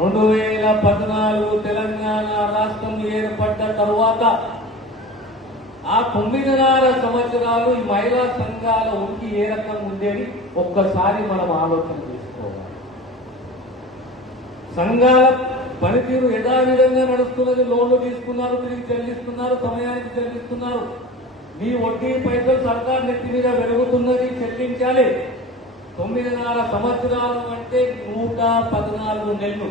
రెండు వేల పద్నాలుగు తెలంగాణ రాష్ట్రం ఏర్పడ్డ తరువాత ఆ తొమ్మిదిన్నర సంవత్సరాలు ఈ మహిళా సంఘాల ఉనికి ఏ రకంగా ఉండేది? ఒక్కసారి మనం ఆలోచన చేసుకోవాలి. సంఘాల పనితీరు యథావిధంగా నడుస్తున్నది లోన్లు తీసుకున్నారు తిరిగి చెల్లిస్తున్నారు సమయానికి చెల్లిస్తున్నారు. మీ వడ్డీ పైసలు సర్కార్ నెత్తి మీద పెరుగుతున్నది చెల్లించాలి. తొమ్మిదిన్నర సంవత్సరాలు అంటే నూట పద్నాలుగు నెలలు.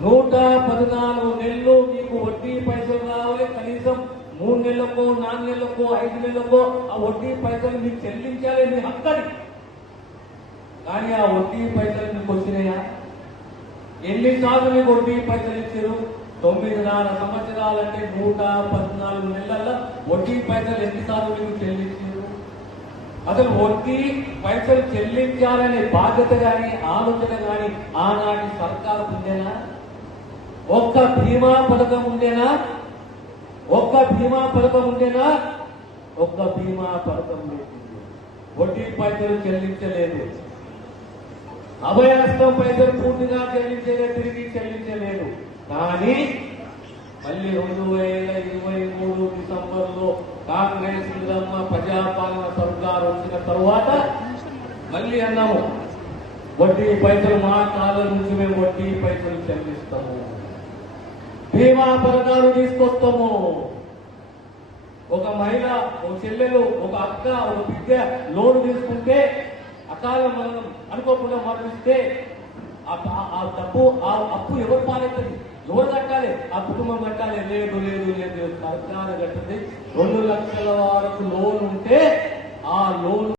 నూట పద్నాలుగు నెలలు మీకు వడ్డీ పైసలు రావాలి కనీసం మూడు నెలలకో నాలుగు నెలలకో ఐదు నెలలకో ఆ వడ్డీ పైసలు మీకు చెల్లించాలి మీ హక్కని కానీ ఆ వడ్డీ పైసలు మీకు వచ్చినాయా? ఎన్నిసార్లు మీకు వడ్డీ పైసలు ఇచ్చారు? తొమ్మిదిన్నర సంవత్సరాలంటే నూట పద్నాలుగు నెలల్లో వడ్డీ పైసలు ఎన్నిసార్లు మీకు చెల్లించింది అసలు వడ్డీ పైసలు చెల్లించాలనే బాధ్యత గాని ఆలోచన గాని ఆనాటి సర్కారు ఉండేనా ఒక్క బీమా పథకం ఉండేనా ఒక్క బీమా పథకం ఉండేనా ఒక్క బీమా పథకం లేదు వడ్డీ పైసలు చెల్లించలేదు. అభయహస్తం పైసలు పూర్తిగా చెల్లించలేదు తిరిగి చెల్లించలేదు. కానీ మళ్ళీ రెండు వేల ఇరవై మూడు డిసెంబర్లో కాంగ్రెస్ ప్రజాపాలన సభ తరువాత మళ్ళీ అన్నాము వడ్డీ పైసలు మా కాలం నుంచి మేము వడ్డీ పైసలు చెల్లిస్తాము. బీమా పథకాలు తీసుకొస్తాము. ఒక మహిళ ఒక చెల్లెలు ఒక అక్క ఒక బిడ్డ లోన్ తీసుకుంటే అకాల మరణం అనుకోకుండా మరణిస్తే ఆ ఆ డబ్బు ఆ అప్పు ఎవరు పాలవుతుంది ఎవరు కట్టాలి? ఆ కుటుంబం కట్టాలి. లేదు లేదు లేదు సర్కారు కట్టింది రెండు లక్షల వరకు లోన్ ఉంటే ఆ లోన్